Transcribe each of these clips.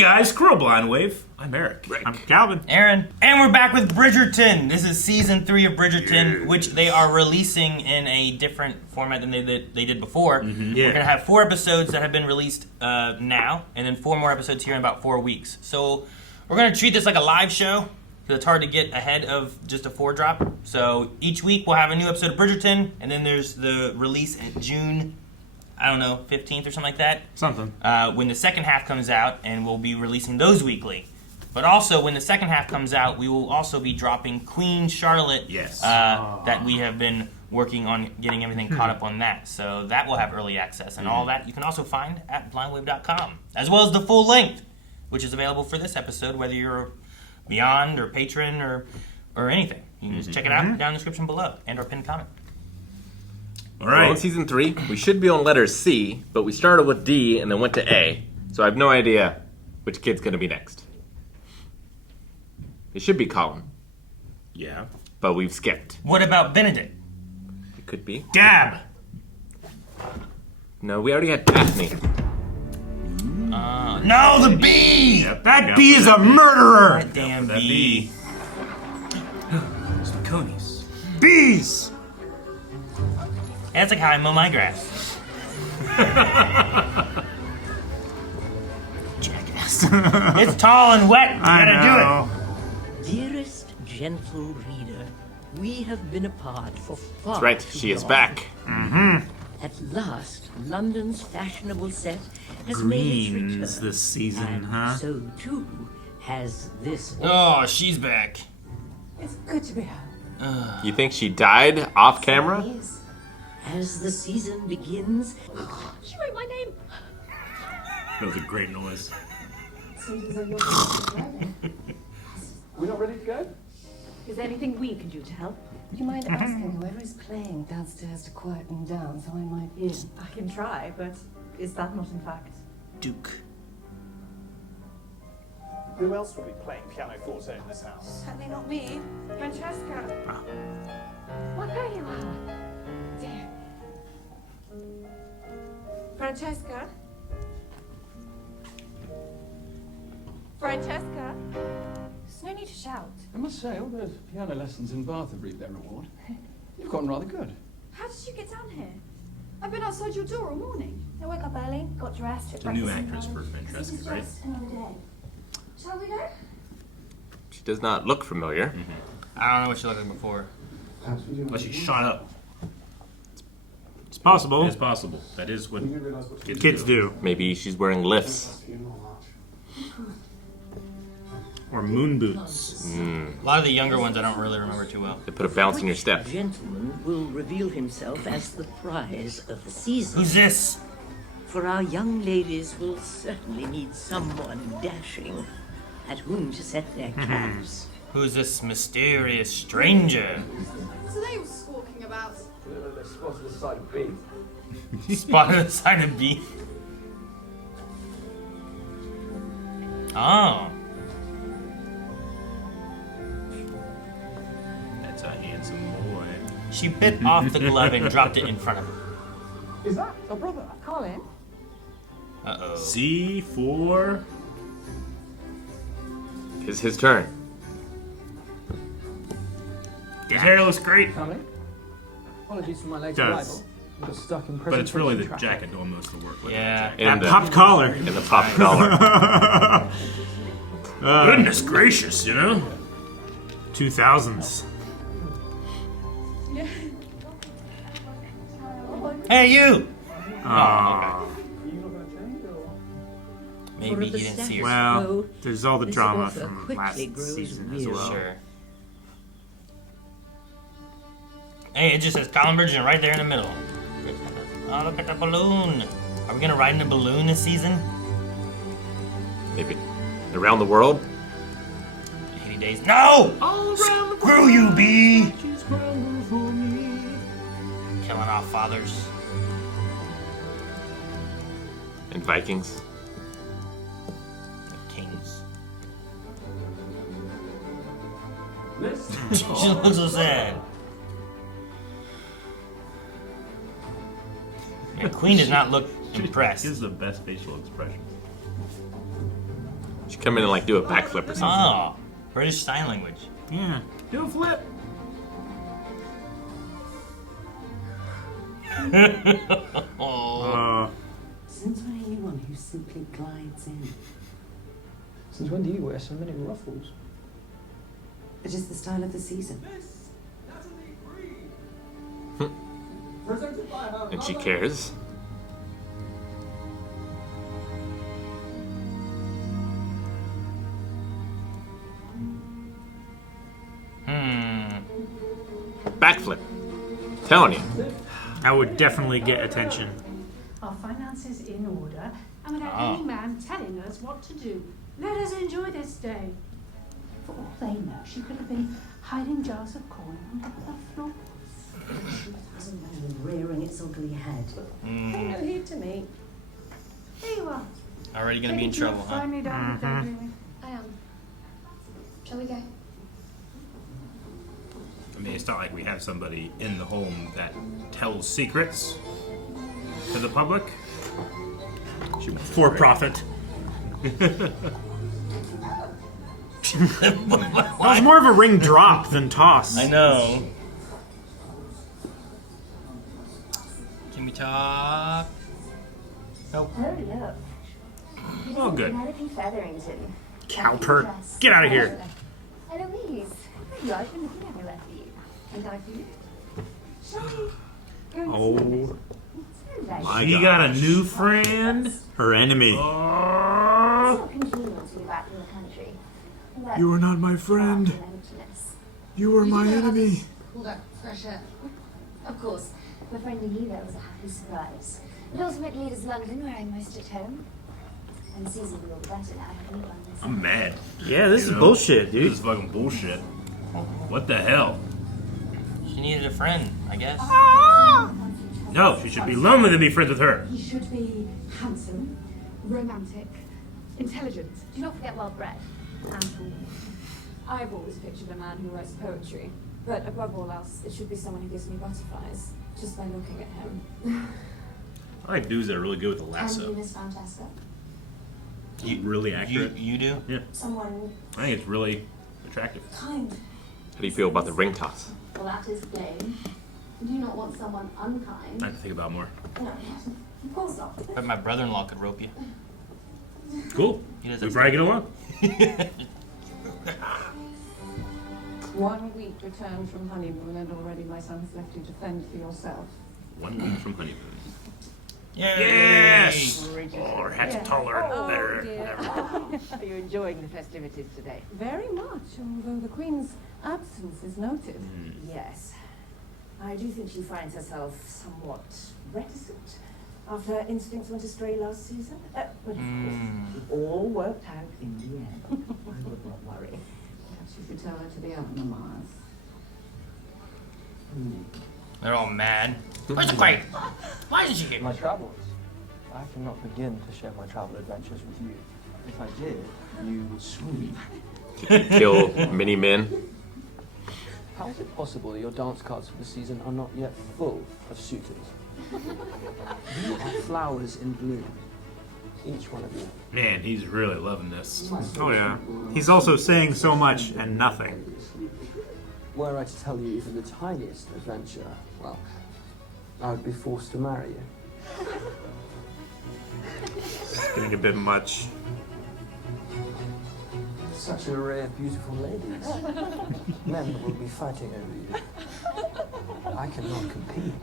guys, Squirrel Blind Wave. I'm Eric. I'm Calvin. Aaron. And we're back with Bridgerton. This is season 3 of Bridgerton, which they are releasing in a different format than they did before. Yeah. We're going to have 4 episodes that have been released now, and then 4 more episodes here in about 4 weeks. So we're going to treat this like a live show, because it's hard to get ahead of just a 4 drop. So each week we'll have a new episode of Bridgerton, and then there's the release in June, 15th or something like that. Something. When the second half comes out, and we'll be releasing those weekly. But also, when the second half comes out, we will also be dropping Queen Charlotte. Yes. That we have been working on getting everything caught up on that. So that will have early access. And all that you can also find at blindwave.com. As well as the full length, which is available for this episode, whether you're Beyond or Patron or anything. You can just check it out down in the description below and our pinned comment. All right. Well, season 3, we should be on letter C, but we started with D and then went to A. So I have no idea which kid's going to be next. It should be Colin, Yeah. but we've skipped. What about Benedict? It could be. Gab. No, we already had Daphne. No, the bee! That bee is a murderer. That damn That bee. It's the conies. Bees. That's like how I mow my grass. Jackass. It's tall and wet. You I gotta know. Dearest gentle reader, we have been apart for far That's right, too she is long. back. At last, London's fashionable set has made its Greens return. this season, And huh? so too has this. Oh, she's back. It's good to be home. You think she died off camera? Yes. As the season begins, She wrote my name. That was a great noise. We're not ready to go? Is there anything we can do to help? Would you mind asking whoever is playing downstairs to quieten down so I might hear? I can try, but is that not in fact? Duke. Who else will be playing pianoforte in this house? Certainly not me. Francesca. What are you? Dear. Francesca? Francesca? There's no need to shout. I must say, all those piano lessons in Bath have reaped their reward. You've gotten rather good. How did you get down here? I've been outside your door all morning. I woke up early, got dressed, took The new breakfast in actress for bed. Francesca, right? Another day. Shall we go? She does not look familiar. I don't know what she looked like before. Unless she shot up. It's possible. It's possible. That is what Kids do. Maybe she's wearing lifts. Or moon boots. A lot of the younger ones I don't really remember too well. They put a bounce in your step. gentleman will reveal himself as the prize of the season. Who's this? For our young ladies will certainly need someone dashing at whom to set their traps. Who's this mysterious stranger? So they were squawking about. They spotted a side of beef. Spotted the side of beef. Oh. That's a handsome boy. She bit off the glove and dropped it in front of her. Is that a brother? Colin? Uh-oh. C for It's his turn. His hair looks great. Family? Apologies for my late Does. arrival. I got stuck in but it's really the presentation traffic. jacket doing most of the work. Yeah. And That the, popped collar. and the pop collar. Goodness gracious, you know? 2000s. Hey, you! Aw. Maybe For you the didn't see her. Well, quo, there's all the this drama author from quickly last grows season as weary. well. Sure. Hey, it just says Colin Bridgerton right there in the middle. Oh, look at the balloon. Are we gonna ride in a balloon this season? Maybe. Around the world? 80 days. No! Screw you, bee! Killing off fathers. And Vikings? Kings. She looks so sad. Yeah, Queen does not look impressed. Gives the best facial expressions. Should come in and like do a backflip or something. Oh, British Sign Language. Yeah. Do a flip. Oh. Since when are you one who simply glides in? Since when do you wear so many ruffles? It is the style of the season. And she cares. Backflip. Telling you. I would definitely get attention. Our finances in order, and without Ah. any man telling us what to do. Let us enjoy this day. For all they know, she could have been hiding jars of corn on top of the floor. She hasn't been rearing its ugly head. Pay no heed to me. Here you are. Already gonna be in trouble, huh? Finally done with daydreaming. I am. Shall we go? I mean, it's not like we have somebody in the home that tells secrets to the public. For profit. It was more of a ring drop than toss. I know. Can we talk? Nope. Oh, look. Oh, good. Penelope Featherington. Cowpert. Get out of here. Eloise. There you are. I've been looking everywhere for you. And I for you. Shall we go and Oh, my He got a new friend. her enemy. It's Oh. not congenial to be back in the country. But You are not my friend. dark and emptiness. You are my enemy. All that fresh air. Of course, befriending you there was a happy surprise. But ultimately it is London where I'm most at home. And Susie will be all the better now having you on this. I'm mad. Yeah, this You is know? bullshit, This is dude. fucking bullshit. What the hell? She needed a friend, I guess. No, she should be lonely to be friends with her. He should be handsome, romantic, intelligent. Do not forget well bred. And tall. I've always pictured a man who writes poetry, but above all else, it should be someone who gives me butterflies just by looking at him. I like dudes that are really good with the And lasso. you, Miss Francesca. Really accurate. You do? Yeah, Someone I think it's really attractive. kind. How do you feel about the ring toss? Well, that is plain. You do not want someone unkind. I have to think about more. No, of course not. But my brother-in-law could rope you. Cool. He does We that probably get along. 1 week returned from honeymoon, and already my son has left you to fend for yourself. 1 week from honeymoon. Yay! Yes! Oh, her hat's taller and better. Are you enjoying the festivities today? Very much, although the Queen's absence is noted. Yes. I do think she finds herself somewhat reticent after her instincts went astray last season. But of course, it all worked out in the end. I would not worry. Perhaps you should tell her to be out on the Mars. They're all mad. Where's the crate? Why isn't she here? My travels. I cannot begin to share my travel adventures with you. If I did, you would swoon. Kill mini men. How is it possible that your dance cards for the season are not yet full of suitors? You are flowers in bloom, each one of you. Man, he's really loving this. Oh yeah. He's also saying so much and nothing. Were I to tell you even the tiniest adventure, well, I would be forced to marry you. It's getting a bit much. Such an array of beautiful ladies. Men will be fighting over you. I cannot compete.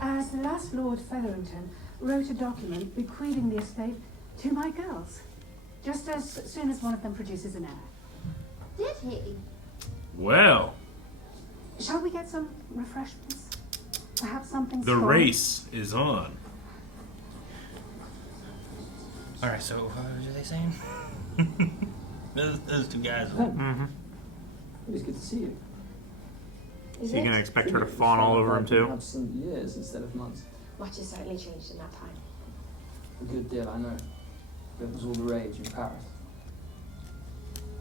As the last Lord Featherington wrote a document bequeathing the estate to my girls, just as soon as one of them produces an heir. Did he? Well, Shall we get some refreshments? Perhaps something the strong? race is on. Alright, so what are they saying? those two guys. It was good to see you. Is So you're it? gonna expect her to fawn all over him too? Absent years instead of months. Much has certainly changed in that time. A good deal, I know. That was all the rage in Paris.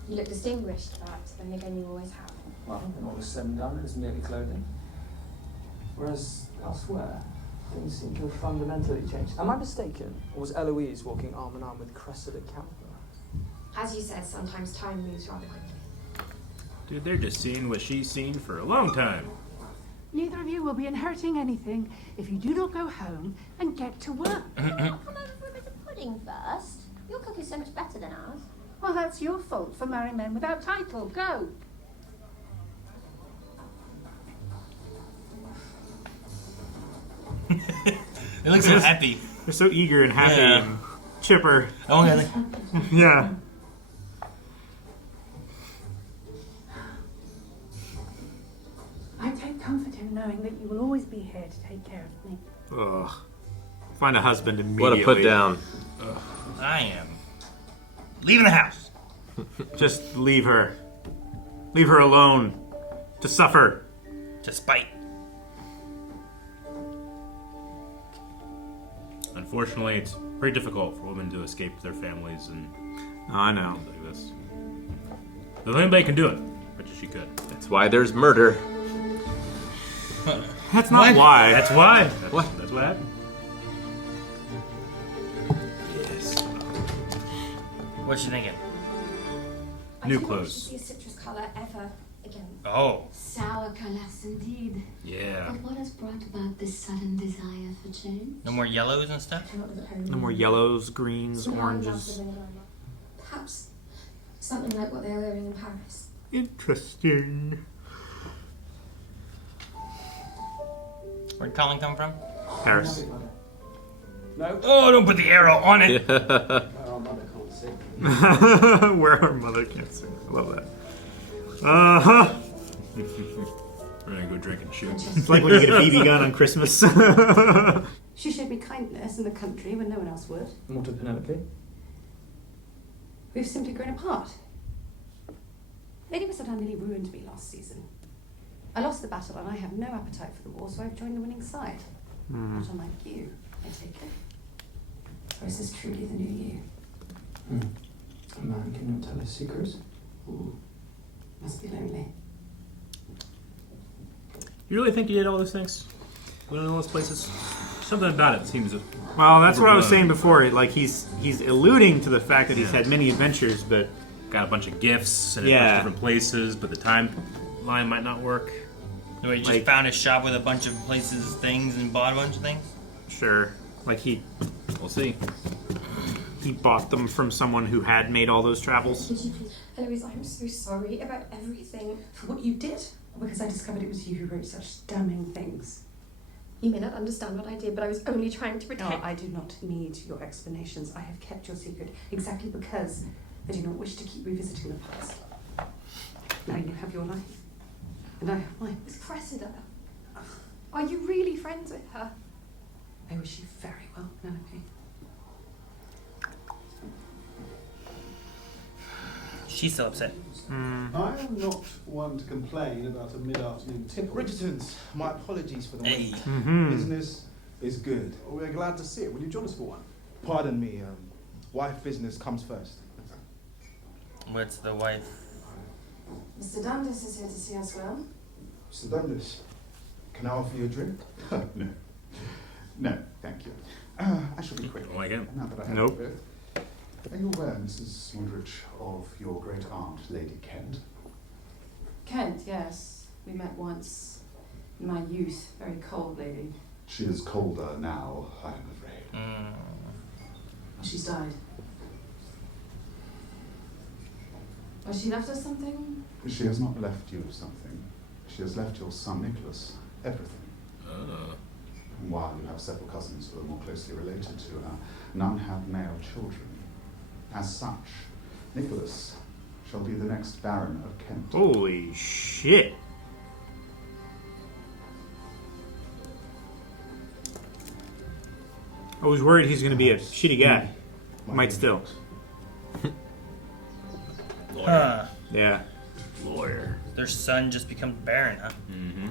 You look distinguished, perhaps, than again you always have. Well, when all was said and done, it was merely clothing. Whereas elsewhere, things seem to have fundamentally changed. Am I mistaken? Or was Eloise walking arm in arm with Cressida Camper? As you said, sometimes time moves rather quickly. Dude, they're just seeing what she's seen for a long time. Neither of you will be inheriting anything if you do not go home and get to work. Come over for a bit of pudding first. Your cook is so much better than ours. Well, that's your fault for marrying men without title. Go. They look so happy. They're so eager and happy Yeah. and chipper. Oh, yeah. Yeah. I take comfort in knowing that you will always be here to take care of me. Ugh. Find a husband What immediately. a put down. I am leaving the house. Just leave her. Leave her alone. To suffer. To spite. Unfortunately, it's very difficult for women to escape their families and I know. things like this. Not anybody can do it, but she could. That's why there's murder. That's not why. That's why. What? That's what happened. Yes. What's she thinking? I New didn't want clothes. to see a citrus colour ever again. Oh. Sour colours indeed. Yeah. But what has brought about this sudden desire for change? No more yellows and stuff? No more yellows, greens, So now I'm not oranges. living alone. Perhaps something like what they are wearing in Paris. Interesting. Where'd Colin come from? Paris. No? Oh, don't put the arrow on it! Our mother can't see. Where our mother can't sing. I love that. Uh-huh. We're gonna go drink and shoot. It's like when you get a BB gun on Christmas. She showed me kindness in the country when no one else would. And what of Penelope? We've simply grown apart. Lady Whistledown nearly ruined me last season. I lost the battle and I have no appetite for the war, so I've joined the winning side. Not unlike you, I take it. Or is this truly the new you? A man cannot tell his secrets. Must be lonely. You really think you did all those things? Went in all those places? Something about it seems. Well, that's what I was overblown. saying before. Like he's alluding to the fact that he's had many adventures, but Got a bunch of gifts and a bunch Yeah. of different places, but the timeline might not work. No, he just Like- found a shop with a bunch of places, things, and bought a bunch of things? sure, like We'll see. he bought them from someone who had made all those travels. Would you please? Eloise, I'm so sorry about everything. For what you did? Or because I discovered it was you who wrote such damning things? You may not understand what I did, but I was only trying to No, protect. I do not need your explanations. I have kept your secret exactly because I do not wish to keep revisiting the past. Now you have your life, and I have mine. It's Cressida. Are you really friends with her? I wish you very well, Penelope. She's still upset. I am not one to complain about a mid-afternoon tipple. Bridgerton's, my apologies for the Hey. wait. Business is good. We're glad to see it. Will you join us for one? Pardon me, wife business comes first. What's the wife? Mr. Dundas is here to see us well. Mr. Dundas, can I offer you a drink? No. No, thank you. I shall be quick. Don't like him. Now that I have Nope. you both. Are you aware, Mrs. Woodrich, of your great aunt, Lady Kent? Kent, yes. We met once in my youth. Very cold lady. She is colder now, I am afraid. Well, she's died. Has she left us something? She has not left you something. She has left your son Nicholas everything. And while you have several cousins who are more closely related to her, none have male children. As such, Nicholas shall be the next Baron of Kent. Holy shit! I was worried he's going to be a shitty guy. Might still. Huh. Yeah. Lawyer. Their son just becomes Baron, huh? Mm-hmm.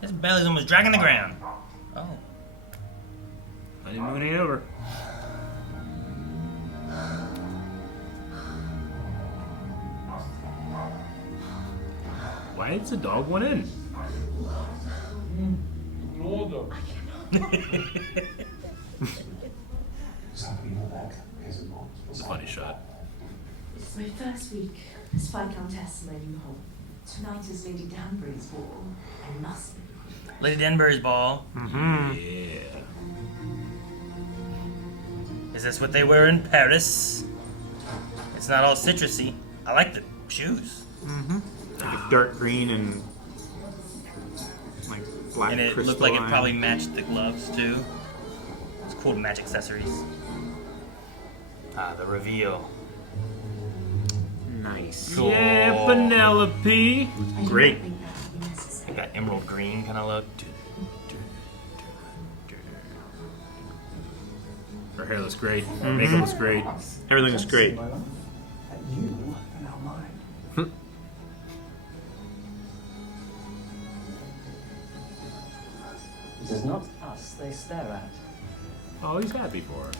His belly's almost dragging the ground. Oh. Honeymoon ain't over. Why did the dog want in? An order. It's a funny shot. It's my first week as Viscountess in my new home. Tonight is Lady Danbury's ball. I must be. Lady Danbury's ball. Yeah. Is this what they wear in Paris? It's not all citrusy. I like the shoes. Like dark green and like black And it looked like it probably matched the gloves too. It's cool to match accessories. Ah, the reveal. Nice. Cool. Yeah, Penelope. Great. Like that emerald green kind of look. Her hair looks great. Her makeup looks great. Everything looks great. You are now mine. It is not us they stare at. Oh, he's happy for her.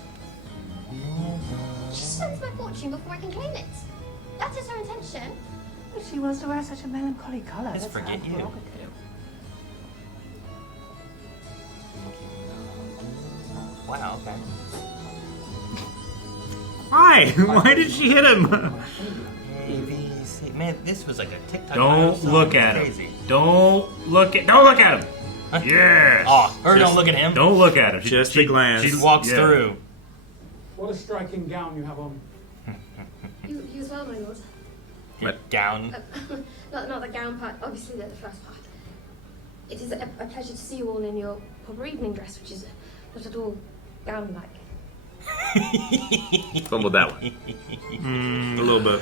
She spends my fortune before I can claim it. That is her intention. If she wants to wear such a melancholy colour, Let's that's forget her you. prerogative. Wow, okay. Why? Why did she hit him? ABC. Man, this was like a TikTok. Don't song. look at him. Crazy. Don't look at him. Yes. Oh, her Just don't look at him. Don't look at him. Just a glance. She walks yeah. through. What a striking gown you have on. You as well, my lord. What? Gown. Not the gown part, obviously the first part. It is a pleasure to see you all in your proper evening dress, which is not at all gown-like. Fumbled that one. A little bit.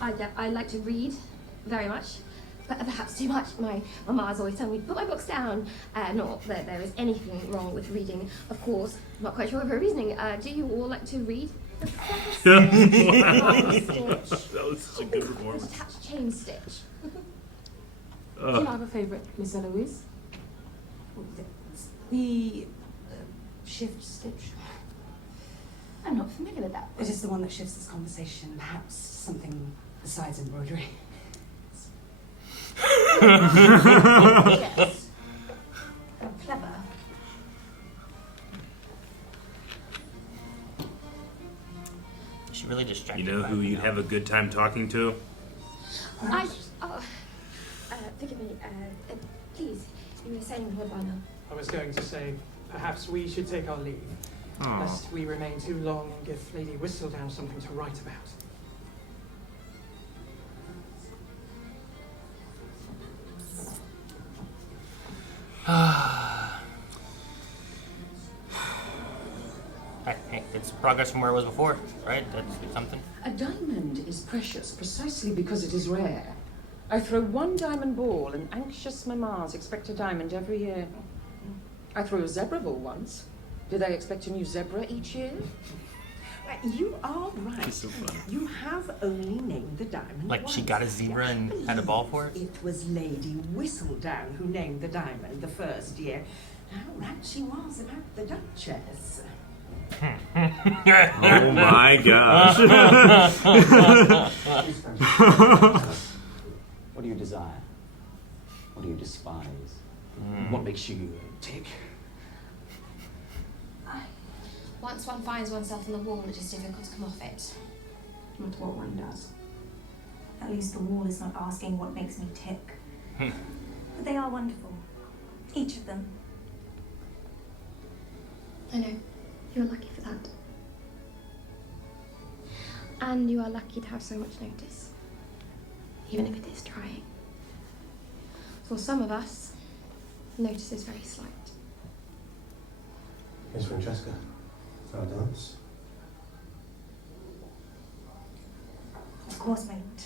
I like to read very much, but perhaps too much. My mama's always telling me to put my books down. Not that there is anything wrong with reading, of course. I'm not quite sure of her reasoning. Do you all like to read? That was such a good performance. Attached chain stitch. Do you have a favourite, Miss Eloise? The shift stitch. I'm not familiar with that. It is the one that shifts this conversation. Perhaps something besides embroidery. Yes. Clever. She really distracted. You know who you'd have a good time talking to? Forgive me. Please, you were saying Lord Barnell. I was going to say, perhaps we should take our leave, Aw. lest we remain too long and give Lady Whistledown something to write about. Hey, it's progress from where it was before, right? That's something. A diamond is precious precisely because it is rare. I throw one diamond ball, and anxious mammas expect a diamond every year. I threw a zebra ball once. Do they expect a new zebra each year? You are right. She's so funny. You have only named the diamond Like once. she got a zebra and had a ball for it? It was Lady Whistledown who named the diamond the first year. How right she was about the Duchess. Oh my gosh. What do you desire? What do you despise? What makes you tick? Once one finds oneself on the wall, it is difficult to come off it. Not what one does. At least the wall is not asking what makes me tick. But they are wonderful. Each of them. I know. You're lucky for that. And you are lucky to have so much notice. Even if it is trying. For some of us, notice is very slight. Miss Francesca, for our dance. Of course, my lord.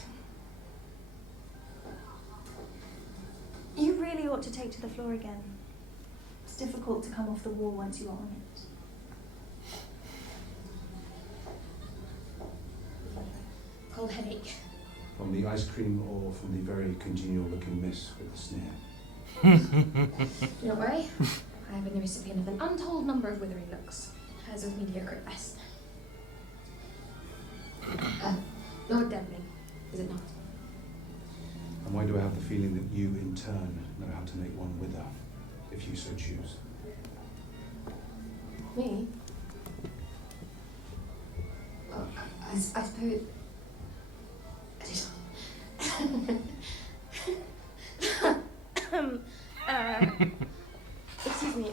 You really ought to take to the floor again. It's difficult to come off the wall once you are on it. Cold headache. From the ice cream or from the very congenial looking miss with the sneer? Do not worry. I have been the recipient of an untold number of withering looks. Hers was mediocre at best. Lord Devling, is it not? And why do I have the feeling that you, in turn, know how to make one with her, if you so choose? Me? Well, I suppose... Excuse me,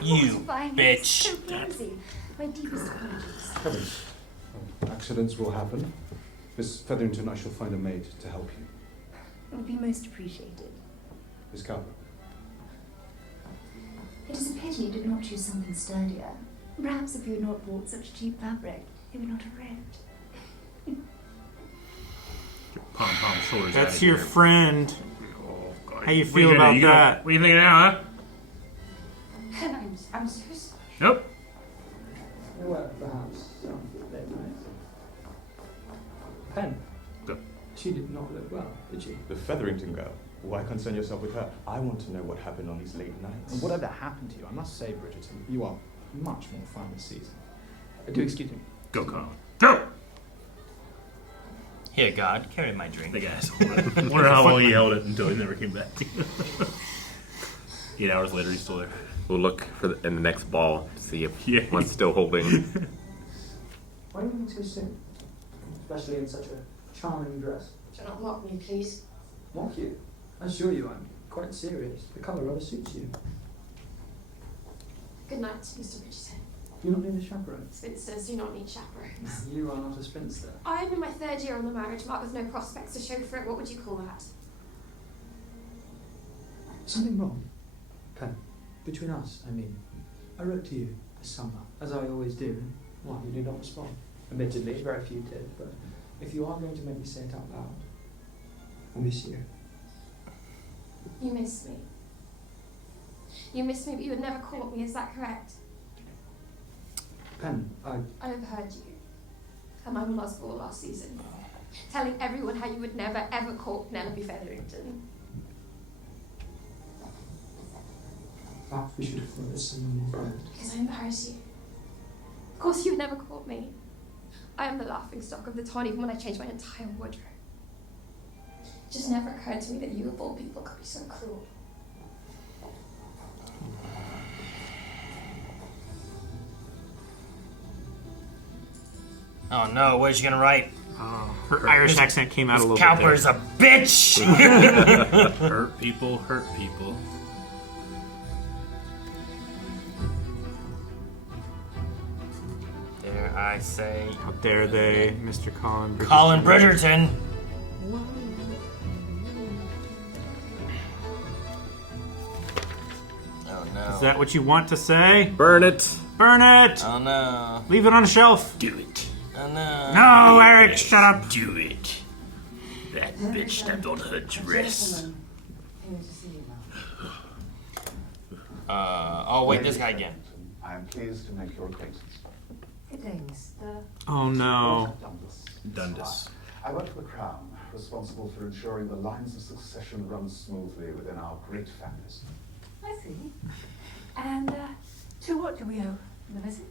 You fine. bitch. So clumsy. My deepest apologies. Heavens. Oh, accidents will happen. Miss Featherington, I shall find a maid to help you. It would be most appreciated. Miss Cowper. It is a pity you did not choose something sturdier. Perhaps if you had not bought such cheap fabric, it would not have ripped. Pom-pom shoulders. That's outta your here. friend. God. How you What feel gonna about do? that? What are you thinking now, huh? And I'm so sorry. Nope. Well, perhaps some late nights. Pen. Go. She did not look well, did she? The Featherington girl. Why concern yourself with her? I want to know what happened on these late nights. And whatever happened to you, I must say, Bridgerton, you are much more fun this season. Do excuse me. Go, Colin. Go! Here, God, carry my drink. The guy's I wonder how long he held it until he never came back. 8 hours later, he's still there. We'll look for in the next ball to see if one's still holding. Why are you being so soon? Especially in such a charming dress. Do not mock me, please. Mock you? I assure you I'm quite serious. The colour rather suits you. Good night, Mr. Bridgerton. You not need a chaperone? Spinsters do not need chaperones. You are not a spinster. I am in my 3rd year on the marriage mark with no prospects to show for it. What would you call that? Something wrong? Pen. Between us, I mean. I wrote to you this summer, as I always do. Why, you did not respond. Admittedly, very few did, but if you are going to make me say it out loud, I miss you. You miss me. You miss me, but you would never court me. Is that correct? Pen, I overheard you at my mama's ball last season, telling everyone how you would never ever court Penelope Featherington. perhaps we should have thought this someone more private. Because I embarrass you. Of course you would never court me. I am the laughing stock of the town even when I changed my entire wardrobe. It just never occurred to me that you of all people could be so cruel. Oh no, what is she gonna write? Oh, her Irish accent came out a little bit. Cowper's a bitch! Hurt people, hurt people. Dare I say... How dare they, Mr. Colin Bridgerton? Colin Bridgerton! Oh no. Is that what you want to say? Burn it! Burn it! Oh no. Leave it on a shelf. Do it. Oh no. No, Eric, shut up. Do it. That bitch stepped on her dress. Oh wait, this guy again. I am pleased to make your acquaintance. Good day, Mr. Oh no. Dundas. I work for the Crown, responsible for ensuring the lines of succession run smoothly within our great families. I see. And to what do we owe the visit?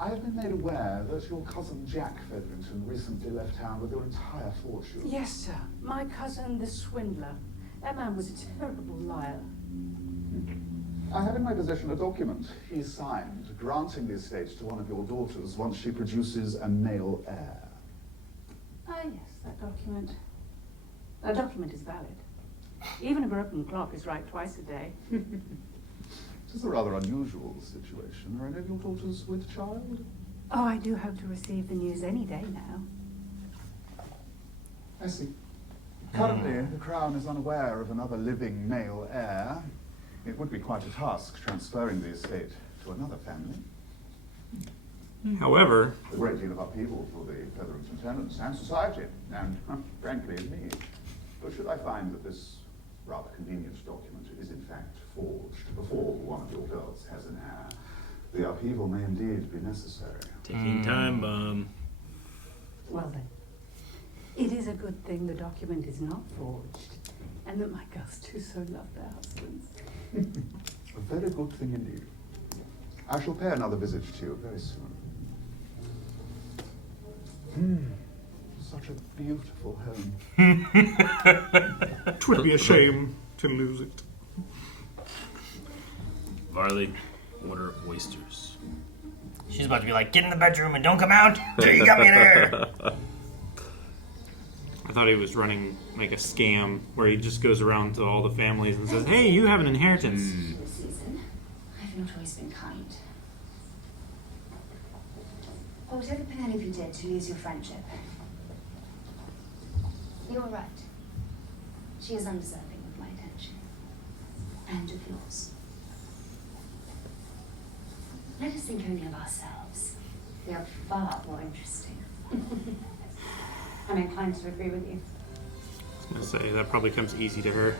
I have been made aware that your cousin Jack Featherington recently left town with your entire fortune. Yes, sir. My cousin, the swindler. That man was a terrible liar. I have in my possession a document he signed granting the estate to one of your daughters once she produces a male heir. Ah, yes, that document. That document is valid. Even a broken clock is right twice a day. It is a rather unusual situation. Are any of your daughters with child? Oh, I do hope to receive the news any day now. I see. Currently, the Crown is unaware of another living male heir. It would be quite a task transferring the estate to another family. However, A great deal of upheaval for the Featherington tenants and society, and frankly, me. But should I find that this rather convenient document is in fact forged before one of your girls has an heir, the upheaval may indeed be necessary. Taking time bomb. Well then, it is a good thing the document is not forged, and that my girls do so love their husbands. A very good thing indeed. I shall pay another visit to you very soon. Such a beautiful home. Twould be a shame to lose it. Varley, order oysters. She's about to be like, get in the bedroom and don't come out till you got me there. I thought he was running like a scam where he just goes around to all the families and says, "Hey, you have an inheritance." Susan, I've not always been kind. Whatever Penelope did to lose your friendship, you're right. She is undeserving of my attention. And of yours. Let us think only of ourselves. We are far more interesting. I'm inclined to agree with you. I was gonna say that probably comes easy to her,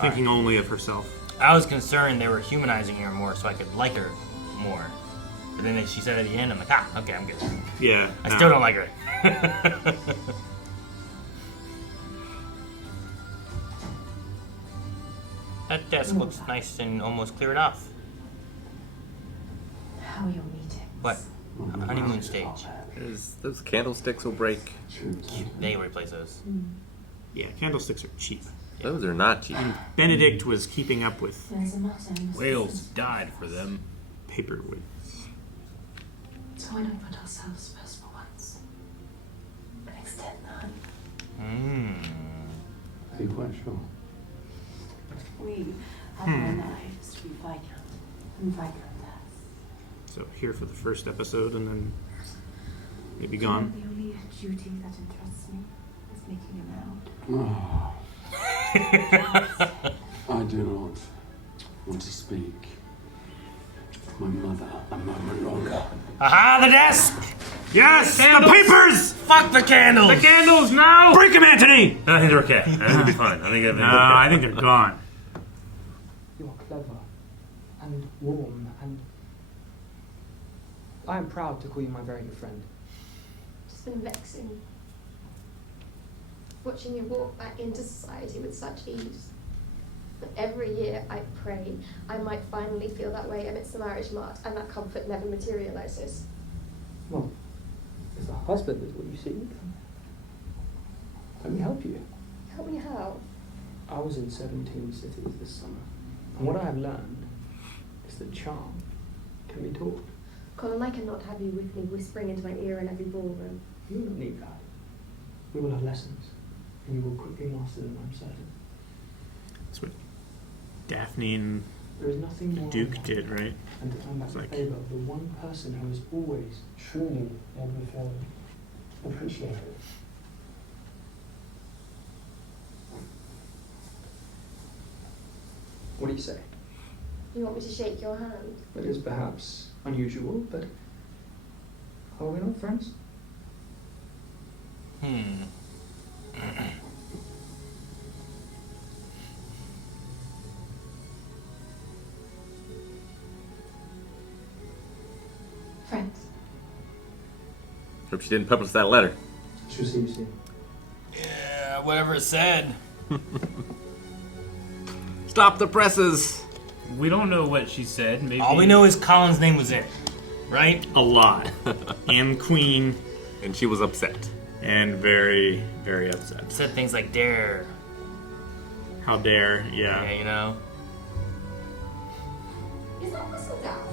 thinking only of herself. I was concerned they were humanizing her more so I could like her more. But then she said at the end, I'm like, okay, I'm good. Yeah. I still don't like her. That desk looks nice and almost cleared off. How are your meetings? What? Honeymoon stage. Those candlesticks will break. They replace those. Yeah, candlesticks are cheap. Those are not cheap. And Benedict was keeping up with There's a motto in the Whales season. died for them. paperweights. So why not put ourselves first for once? And extend the honey. Are you quite sure? We have our lives to be Viscount and Viscountess. So here for the first episode and then maybe gone. The only duty that interests me is making him loud. Oh. I do not want to speak my mother a moment longer. Aha, the desk! Yes! Candles! The papers! Fuck the candles! The candles now! Break them, Anthony! I think they're okay. I think they'll be fine. I think everything's No, okay. I think they're gone. You are clever and warm, and I am proud to call you my very good friend. It's been vexing. Watching you walk back into society with such ease. But every year I pray I might finally feel that way amidst the marriage mart, and that comfort never materializes. Well, if a husband is what you seek, let me help you. Help me how? I was in 17 cities this summer, and what I have learned is that charm can be taught. Colin, I cannot have you with me whispering into my ear in every ballroom. You don't need that. We will have lessons, and you will quickly master them, I'm certain. That's what Daphne and There is nothing more Duke did, right? and to find back It's the like- favour of the one person who has always truly made me feel appreciated. What do you say? You want me to shake your hand? That is perhaps unusual, but are we not friends? Friends. Hope she didn't publish that letter. She'll see you soon. Yeah, whatever it said. Stop the presses. We don't know what she said. Maybe All we know is Colin's name was in it, right? A lot. And Queen. And she was upset. And very, very upset. Said things like dare. How dare, Yeah, you know. Is that Whistledown?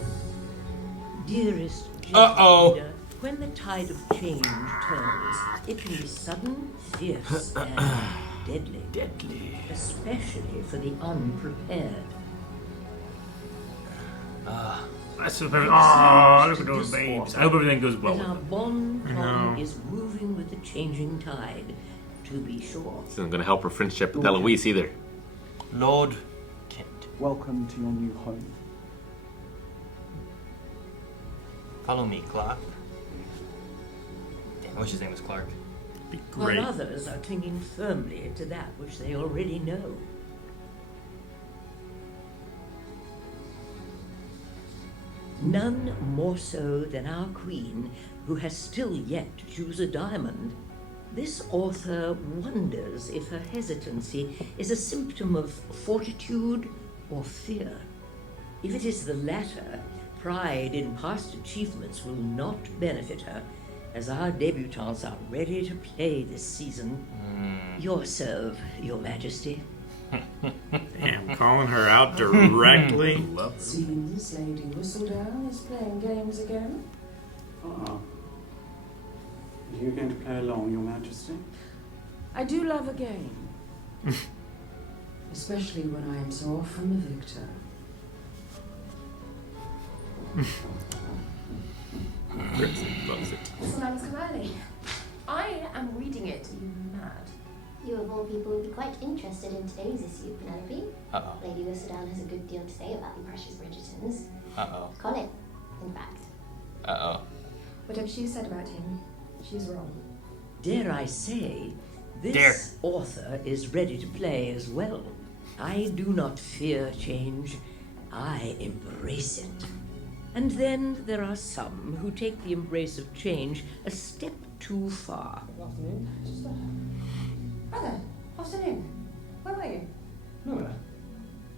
Dearest Uh-oh. Jada, when the tide of change turns, it can be sudden, fierce, and deadly. Deadly. Especially for the unprepared. That's the perfect. Oh, look at those babes. I hope everything goes well That with our them. bon I ton know. is moving with the changing tide, to be sure. This isn't going to help her friendship with Eloise either. Lord Kent. Welcome to your new home. Follow me, Clark. Damn, I wish his name was Clark. Be While great. others are clinging firmly to that which they already know. None more so than our queen, who has still yet to choose a diamond. This author wonders if her hesitancy is a symptom of fortitude or fear. If it is the latter, pride in past achievements will not benefit her, as our debutantes are ready to play this season. Your serve, Your Majesty. Damn, calling her out directly. Seems Lady Whistledown is playing games again. Are you going to play along, Your Majesty? I do love a game. Especially when I am so often the victor. Loves it. Sometimes come early. I am reading it. Are you mad? You of all people would be quite interested in today's issue, Penelope. Uh-oh. Lady Whistledown has a good deal to say about the precious Bridgertons. Uh-oh. Colin, in fact. Uh-oh. Whatever she said about him, she's wrong. Dare I say, this author is ready to play as well. I do not fear change. I embrace it. And then there are some who take the embrace of change a step too far. Good afternoon. Brother, afternoon. Where were you? Nowhere.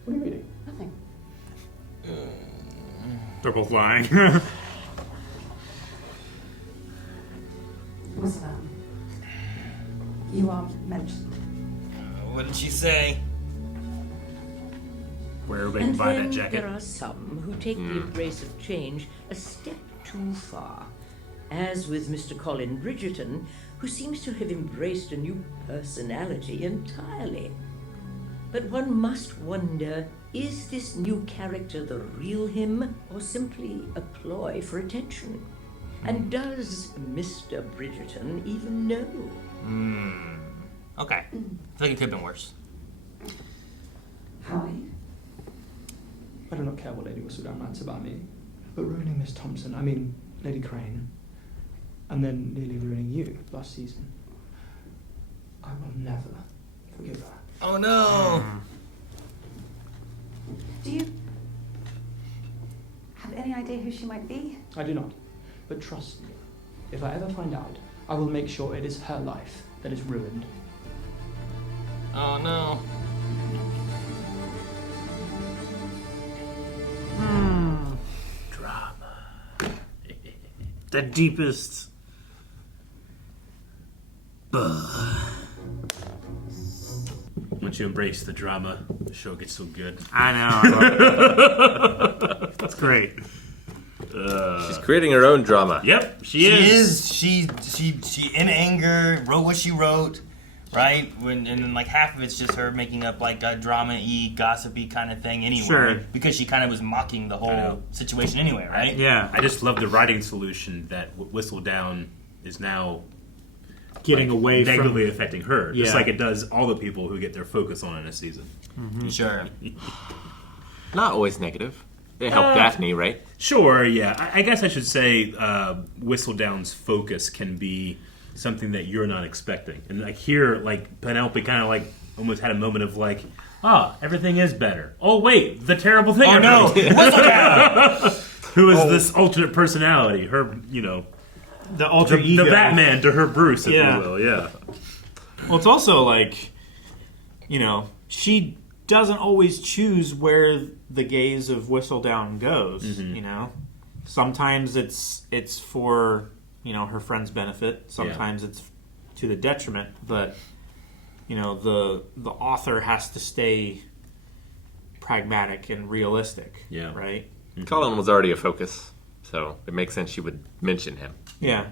What are you reading? Nothing. They're both lying. Whistledown, you are mentioned. What did she say? Where everybody And can buy then that jacket. there are some who take the embrace of change a step too far, as with Mr. Colin Bridgerton, who seems to have embraced a new personality entirely. But one must wonder, is this new character the real him, or simply a ploy for attention? And does Mr. Bridgerton even know? Okay. I feel like it could have been worse. Howie? I do not care what Lady Whistledown writes about me, but ruining Miss Thompson, Lady Crane, and then nearly ruining you last season, I will never forgive her. Oh no! Do you have any idea who she might be? I do not, but trust me, if I ever find out, I will make sure it is her life that is ruined. Oh no. Drama. The deepest. Once you embrace the drama, the show gets so good. I know. I love it. That's great. She's creating her own drama. Yep, She in anger wrote what she wrote, right? And then like half of it's just her making up like a drama-y, gossipy kind of thing anyway. Sure. Because she kind of was mocking the whole situation anyway, right? Yeah. I just love the writing solution that Whistledown is now Getting away from- negatively affecting her, just Yeah. like it does all the people who get their focus on in a season. Sure. Not always negative. They help Daphne, right? Sure, yeah. I guess I should say Whistledown's focus can be something that you're not expecting. And like here, like Penelope kind of like almost had a moment of like, everything is better. Oh wait, the terrible thing. Oh no, Whistledown! Who is this alternate personality? Her, The alter ego. The Batman to her Bruce, if Yeah. you will, yeah. Well, it's also like, she doesn't always choose where the gaze of Whistledown goes. Sometimes it's for her friend's benefit. Sometimes it's to the detriment. But the author has to stay pragmatic and realistic. Yeah. Right. Colin was already a focus, so it makes sense she would mention him. Yeah.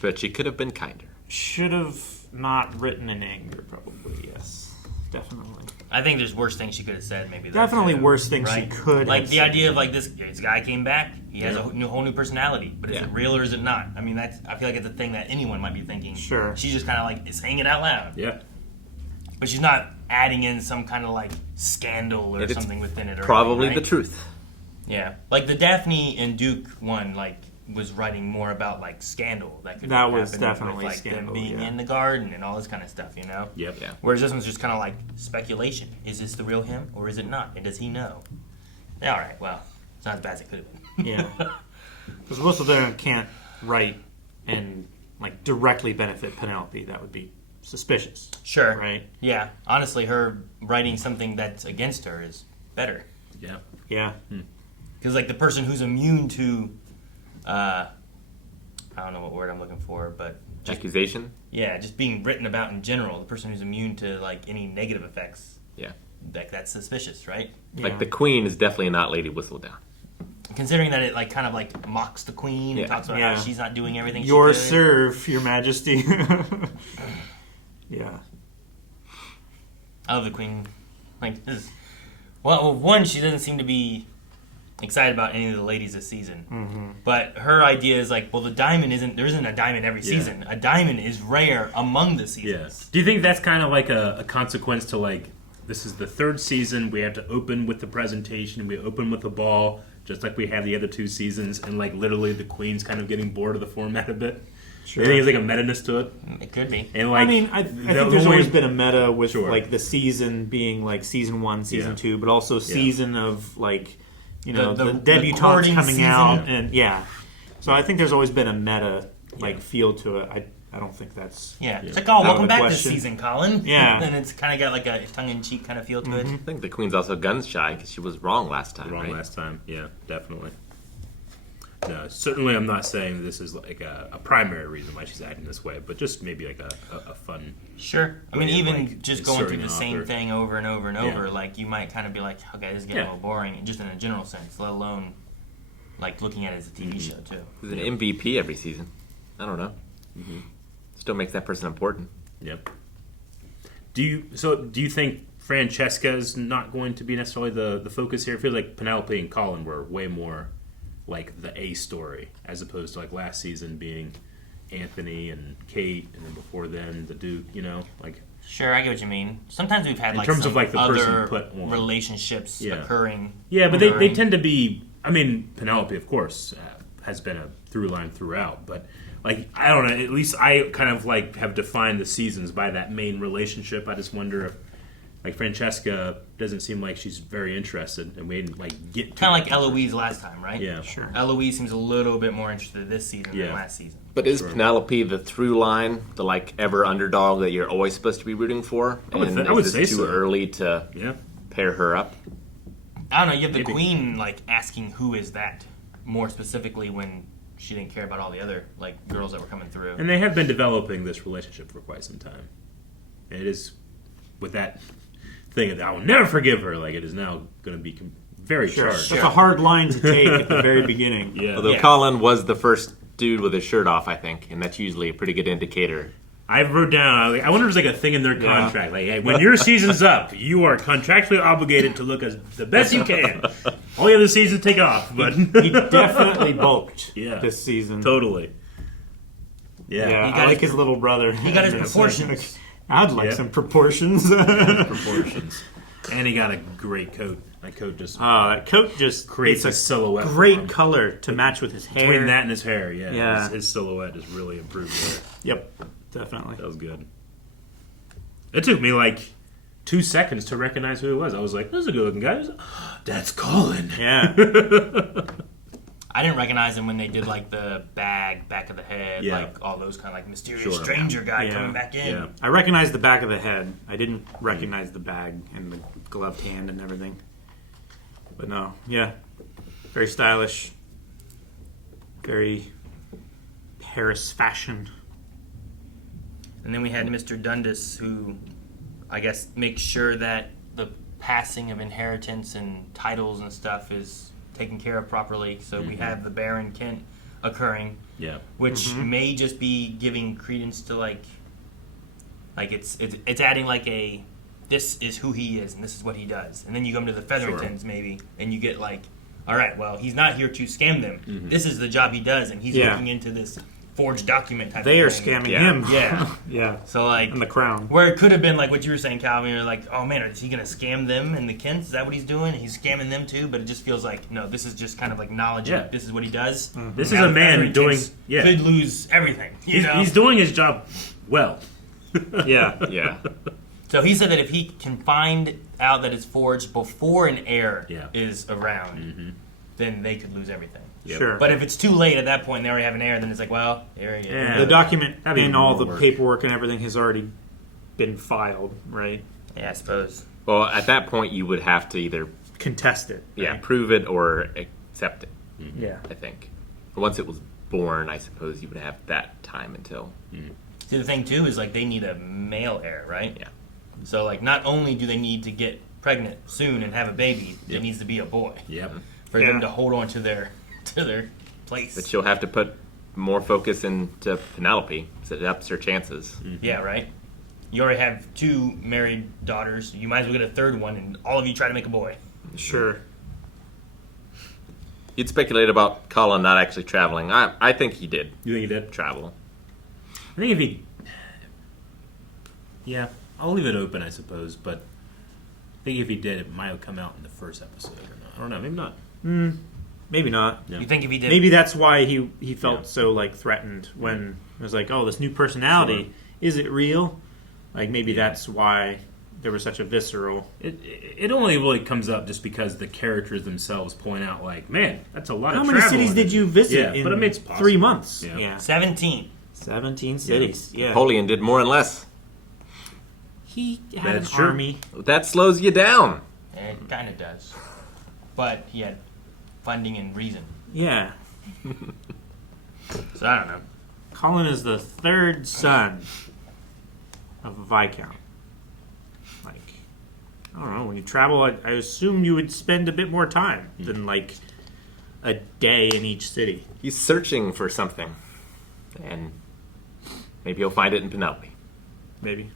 But she could have been kinder. Should have not written in anger, probably. Yes, definitely. I think there's worse things she could have said. Maybe though, Definitely too, worse things she right? could like have the said. idea of like this guy came back. He has a whole new personality, but is Yeah. it real or is it not? I mean, I feel like it's a thing that anyone might be thinking. Sure. She's just kind of like saying it out loud. Yeah. But she's not adding in some kind of like scandal or It's something within it. Or probably anything, the right? truth. Yeah, like the Daphne and Duke one, like was writing more about like scandal that could That was happen definitely with, like scandal, them being yeah. in the garden and all this kind of stuff, Yep. Yeah. Whereas this one's just kind of like speculation: is this the real him or is it not? And does he know? Yeah, all right, well, it's not as bad as it could have been. Yeah. Because Whistledown can't write and like directly benefit Penelope. That would be suspicious. Sure. Right. Yeah. Honestly, her writing something that's against her is better. Yeah. Yeah. Because like the person who's immune to I don't know what word I'm looking for, but just, accusation. Yeah, just being written about in general. The person who's immune to like any negative effects. Yeah, like that's suspicious, right? Like the Queen is definitely not Lady Whistledown. Considering that it like kind of like mocks the Queen and talks about how she's not doing everything. Yours she could. serve, Your Majesty. Yeah. I love the Queen. Like this. Well, one, she doesn't seem to be excited about any of the ladies this season. Mm-hmm. But her idea is like, well, the diamond there isn't a diamond every season. A diamond is rare among the seasons. Do you think that's kind of like a consequence to like, this is the third season, we have to open with the presentation, we open with the ball, just like we have the other two seasons, and like literally the Queen's kind of getting bored of the format a bit? Sure. I think there's like a meta-ness to it. It could be. And like, I mean, I think there's always been a meta with like the season being like season 1, season 2, but also season of like, you know, the debutantes coming season. out, and so I think there's always been a meta like feel to it. I don't think that's It's like, oh, welcome back question. this season, Colin. Yeah. And it's kind of got like a tongue-in-cheek kind of feel to it. I think the Queen's also gun shy because she was wrong last time. Last time, yeah, definitely. No, certainly I'm not saying this is like a primary reason why she's acting this way, but just maybe like a fun... Sure. I mean, way of, even like, just going through inserting the an same author. thing over and over and over, like, you might kind of be like, okay, this is getting Yeah. a little boring, just in a general sense, let alone, like, looking at it as a TV show, too. There's an MVP every season. I don't know. Still makes that person important. Yep. Do you think Francesca is not going to be necessarily the focus here? I feel like Penelope and Colin were way more like the A story, as opposed to like last season being Anthony and Kate, and then before then the Duke. You know, like. Sure, I get what you mean. Sometimes we've had In like terms some of, like, the person other put on. relationships occurring. Yeah, but they tend to be. I mean, Penelope, of course, has been a through line throughout, but like I don't know. At least I kind of like have defined the seasons by that main relationship. I just wonder if like Francesca doesn't seem like she's very interested, and we didn't like get Kind of like Eloise last time, right? Yeah, sure. Eloise seems a little bit more interested this season than last season. But is Penelope the through line, the like ever underdog that you're always supposed to be rooting for? I would And I would is say it too so. early to pair her up? I don't know. You have the Queen like asking who is that more specifically when she didn't care about all the other like girls that were coming through. And they have been developing this relationship for quite some time. And it is with that thing that I will never forgive her. Like it is now going to be very charged. That's a hard line to take at the very beginning. Yeah. Although Colin was the first dude with his shirt off, I think, and that's usually a pretty good indicator. I wrote down. I wonder if there's like a thing in their contract, like, hey, when your season's up, you are contractually obligated to look as the best you can. All the other seasons, take off. But he definitely bulked this season. Totally. Yeah, I like his little brother. He got his proportions. I'd like some proportions. Proportions. And he got a great coat. That coat just that coat just creates it's a silhouette. Great for him. color to match with his hair. Between that and his hair, Yeah. his silhouette is really improved there. Yep, definitely. That was good. It took me like 2 seconds to recognize who it was. I was like, "This is a good looking guy." That's Colin. Yeah. I didn't recognize him when they did like the back of the head, Yeah. like all those kind of like mysterious stranger guy coming back in. Yeah. I recognized the back of the head. I didn't recognize the bag and the gloved hand and everything. But no, very stylish, very Paris fashion. And then we had Mr. Dundas, who I guess makes sure that the passing of inheritance and titles and stuff is taken care of properly. So we have the Baron Kent occurring, which may just be giving credence to like it's adding like a this is who he is and this is what he does. And then you go into the Featheringtons maybe, and you get like, all right, well he's not here to scam them. This is the job he does, and he's looking into this forged document type They of are thing. scamming him. Yeah. Yeah. So like And the crown. Where it could have been like what you were saying, Calvin, you're like, oh man, is he gonna scam them and the Kents? Is that what he's doing? He's scamming them too, but it just feels like no, this is just kind of like knowledge. Yeah. This is what he does. This is Now a the man Featheringtons doing could lose everything. You know? He's doing his job well. Yeah. So he said that if he can find out that it's forged before an heir is around, then they could lose everything. Yep. Sure. But if it's too late at that point and they already have an heir, then it's like, well, there he is. The document That'd be and all the more work. paperwork and everything has already been filed, right? Yeah, I suppose. Well, at that point, you would have to either contest it. prove it or accept it. Yeah. I think. Once it was born, I suppose you would have that time until. See, the thing too is like they need a male heir, right? Yeah. So like not only do they need to get pregnant soon and have a baby, there needs to be a boy. Yep. For them to hold on to their place. But you'll have to put more focus into Penelope, so it ups her chances. Yeah, right. You already have 2 married daughters. You might as well get a 3rd one, and all of you try to make a boy. Sure. You'd speculate about Colin not actually traveling. I think he did. You think he did travel? I think if he, yeah, I'll leave it open, I suppose. But I think if he did, it might have come out in the first episode or not. I don't know. Maybe not. Maybe not. You think if he did? Maybe that's why he felt so like threatened when it was like, oh, this new personality, is it real? Like maybe that's why there was such a visceral. It only really comes up just because the characters themselves point out, like, man, that's a lot. How of many travel. cities did you visit Yeah, in but I mean, it's possible. 3 months? Yeah. 17. 17 cities. Yeah. Napoleon did more and less. He had an army. That slows you down. It kind of does. But he had funding and reason. Yeah. So I don't know. Colin is the 3rd son of a Viscount. Like, I don't know. When you travel, I assume you would spend a bit more time than like a day in each city. He's searching for something, and maybe he'll find it in Penelope. Maybe.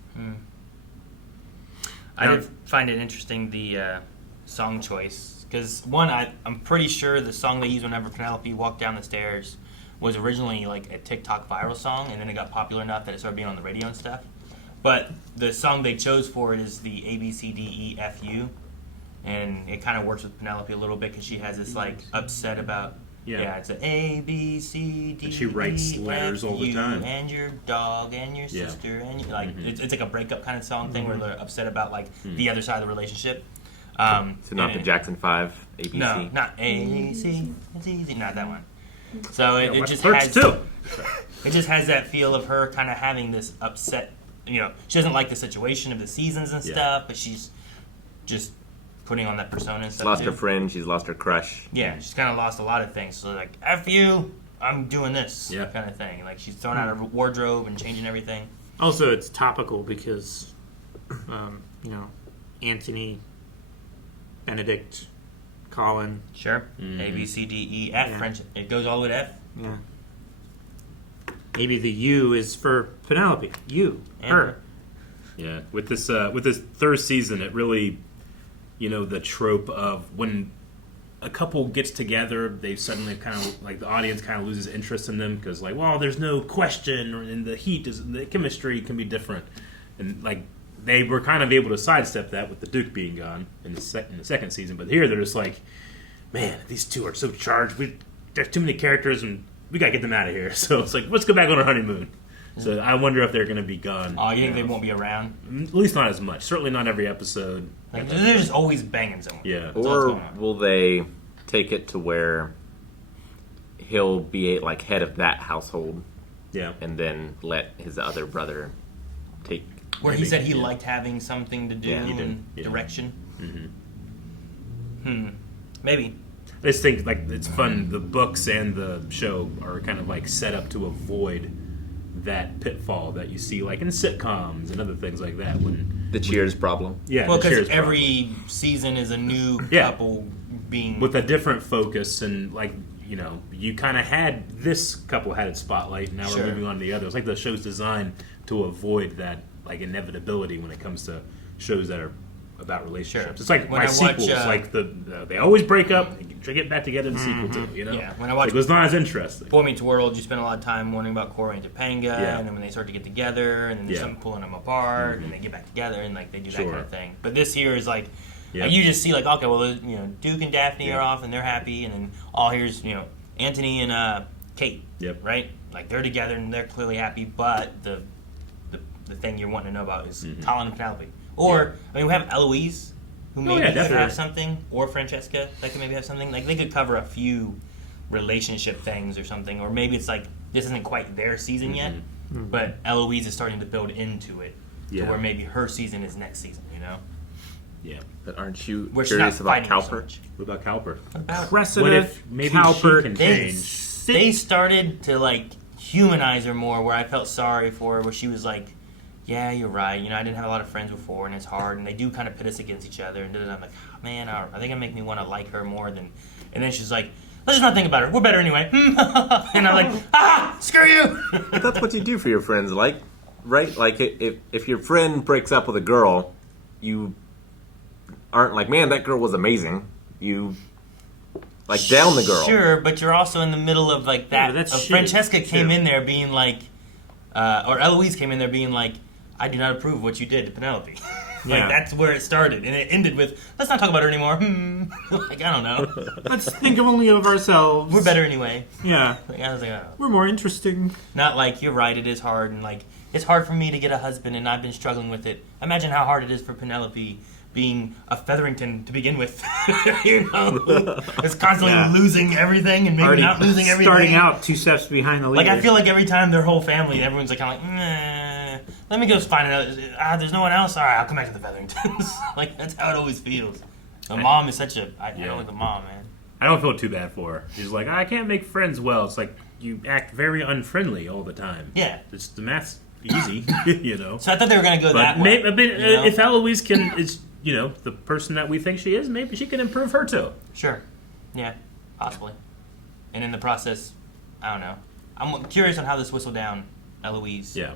I did find it interesting, the song choice. Because, one, I'm pretty sure the song they used whenever Penelope walked down the stairs was originally like a TikTok viral song, and then it got popular enough that it started being on the radio and stuff. But the song they chose for it is the ABCDEFU, and it kind of works with Penelope a little bit because she has this like upset about it's a ABCD. And she writes letters all the time. And your dog and your sister and your, like it's like a breakup kind of song thing where they're upset about like the other side of the relationship. So not the Jackson 5 ABC. No, not ABC. It's easy, not that one. So it just Clerks has too. It just has that feel of her kind of having this upset. You know, she doesn't like the situation of the seasons and stuff, but she's just putting on that persona and She's stuff. lost too. her friend. She's lost her crush. Yeah, she's kind of lost a lot of things. So like, F you, I'm doing this kind of thing. Like she's throwing out her wardrobe and changing everything. Also, it's topical because, Anthony, Benedict, Colin. Sure. A, B, C, D, E, F. French. It goes all the way to F. Yeah. Maybe the U is for Penelope. You. Her. Yeah. With this 3rd season, it really, the trope of when a couple gets together, they suddenly kind of like the audience kind of loses interest in them because like, well, there's no question, and the chemistry can be different, and like they were kind of able to sidestep that with the Duke being gone in the second season. But here they're just like, man, these two are so charged. There's too many characters, and we gotta get them out of here. So it's like, let's go back on our honeymoon. So I wonder if they're going to be gone. Oh, you think they won't be around? At least not as much. Certainly not every episode. Like, they're just always banging someone. Yeah. Or will they take it to where he'll be like head of that household? Yeah. And then let his other brother take. Where he said he liked having something to do Yeah. direction. Maybe. I just think like it's fun. The books and the show are kind of like set up to avoid that pitfall that you see like in sitcoms and other things like that. When the Cheers problem. Yeah. Well, the Cheers because every season is a new couple being with a different focus, and like you kind of had this couple had its spotlight, and now we're moving on to the others. Like the show's designed to avoid that like inevitability when it comes to shows that are about relationships. It's like When my I watch, sequels, like they always break up, and get back together in the sequel too. Yeah, when I watch it was not as interesting. Boy Meets World, you spend a lot of time wondering about Corey and Topanga, Yeah. and then when they start to get together, and then there's Yeah. something pulling them apart, and they get back together, and like they do that Sure. kind of thing. But this here is like, Yeah. like, you just see like, okay, well, Duke and Daphne are off, and they're happy, and then here's Anthony and Kate, right? Like they're together and they're clearly happy, but the thing you're wanting to know about is Colin and Penelope, or I mean, we have Eloise, who maybe could have something, or Francesca that could maybe have something. Like they could cover a few relationship things or something, or maybe it's like this isn't quite their season yet, but Eloise is starting to build into it to where maybe her season is next season. Yeah. But aren't you Where she's curious not about fighting so Cowper? much. What about Cowper? Cressida, What if maybe Cowper, she can change? they started to like humanize her more, where I felt sorry for her, where she was like, yeah, you're right, I didn't have a lot of friends before and it's hard, and they do kind of pit us against each other, and then I'm like, oh, man, I think it make me want to like her more than, and then she's like, let's just not think about her, we're better anyway. And I'm like, screw you. But that's what you do for your friends, right? Like, if your friend breaks up with a girl, you aren't like, man, that girl was amazing. You, like, down the girl. Sure, but you're also in the middle of, like, that. Francesca came in there being like, or Eloise came in there being like, I do not approve of what you did to Penelope. That's where it started. And it ended with, let's not talk about her anymore. Like, I don't know. Let's think only of ourselves. We're better anyway. Yeah. Like, I was like, oh. We're more interesting. Not like, you're right, it is hard, and like, it's hard for me to get a husband, and I've been struggling with it. Imagine how hard it is for Penelope being a Featherington to begin with. It's constantly losing everything and maybe Already not losing everything. Starting out 2 steps behind the leader. Like, I feel like every time their whole family, everyone's like, kind of like, nah, let me go find out. There's no one else? All right, I'll come back to the Featheringtons. Like, that's how it always feels. The mom is such a... I don't like the mom, man. I don't feel too bad for her. She's like, I can't make friends well. It's like, you act very unfriendly all the time. Yeah. It's the math's easy, So I thought they were going to go that way. If Eloise is, the person that we think she is, maybe she can improve her too. Sure. Yeah, possibly. And in the process, I don't know. I'm curious on how this whistle down Eloise. Yeah.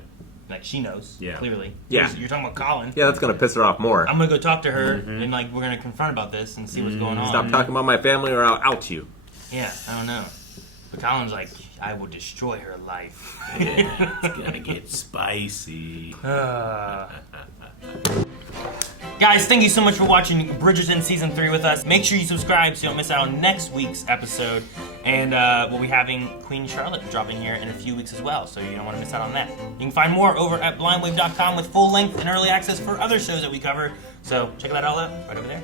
Like, she knows, clearly. Yeah. You're talking about Colin. Yeah, that's going to piss her off more. I'm going to go talk to her, and, like, we're going to confront about this and see what's going on. Stop talking about my family or I'll out you. Yeah, I don't know. But Colin's like, I will destroy her life. Yeah, it's going to get spicy. Guys, thank you so much for watching Bridgerton Season 3 with us. Make sure you subscribe so you don't miss out on next week's episode. And we'll be having Queen Charlotte dropping here in a few weeks as well, so you don't want to miss out on that. You can find more over at blindwave.com with full length and early access for other shows that we cover. So check that all out right over there.